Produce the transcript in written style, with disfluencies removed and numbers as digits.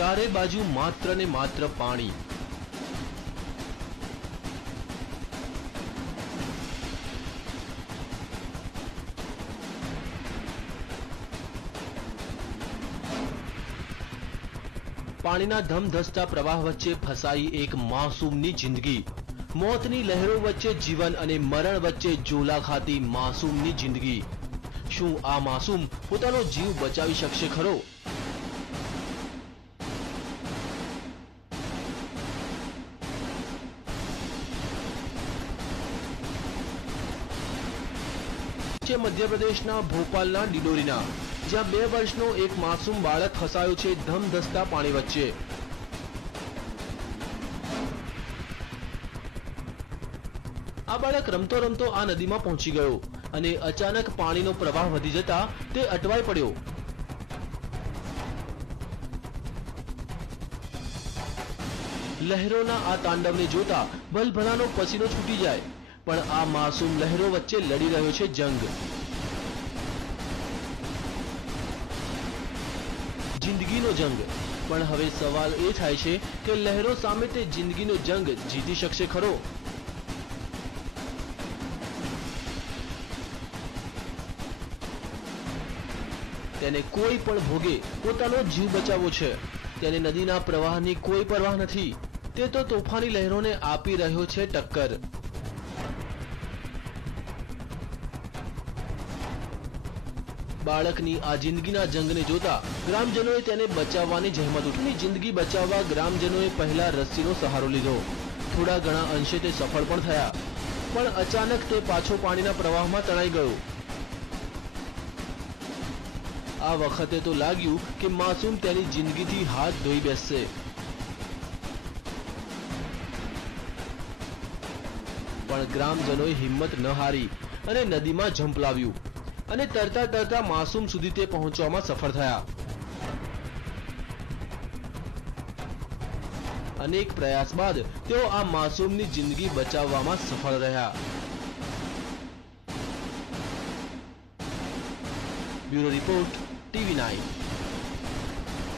चारे बाजू मात्र ने मात्र पाणी। पाणीना धमधसता प्रवाह वच्चे फसाई एक मासूमनी जिंदगी। मौतनी लहरों वच्चे जीवन अने मरण वच्चे झोला खाती मासूमनी जिंदगी। शुं आ मासूम पोतानो जीव बचावी शकशे खरो? मध्यप्रदेशना भोपालना डिडोरीना ज्यां 2 वर्षनो एक मासूम बाळक फसायो छे धमधसता पाणी वच्चे। आ बाळक रमतो रमतो आ नदीमां पहोंची गयो अने अचानक पाणीनो प्रवाह वधी जता ते अटवाई पड्यो। लहरोना आ तांडवने जोता भलभलानो पसीनो छूटी जाय, पण आ मासूम लहरों वच्चे लड़ी रह्यो छे जंग। जिंदगीनो जंग। पण हवे सवाल ए थाय छे के लहरों सामे ते जिंदगीनो जंग जीती शकशे खरो? तेने कोई पण भोगे पोतानो जीव बचावो छे। तेने नदीना प्रवाहनी कोई परवाह नथी। ते तो तोफानी लहरोने आपी रह्यो छे टक्कर। बाळकनी आ जिंदगीना जंगने जोता ग्रामजनोए तेने बचाववानी जहमत उठावी। जिंदगी बचाववा ग्रामजनोए पहला रस्सीनो सहारो लीधो। थोड़ा घणा अंशे ते सफल पण थया, पण अचानक ते पाछो पाणीना प्रवाहमां तणाई गयो। आ वखते तो लाग्युं के मासूम तेनी जिंदगीथी हाथ धोई बेसशे। पण ग्रामजनोए हिम्मत न हारी अने नदीमां झंपलाव्युं अने तरता तरता मासूम सुधी ते पहोंचवामां सफल थया। अनेक प्रयास बाद तेओ आ मासूमनी जिंदगी बचाववामां सफल रह्या। Bureau report TV9।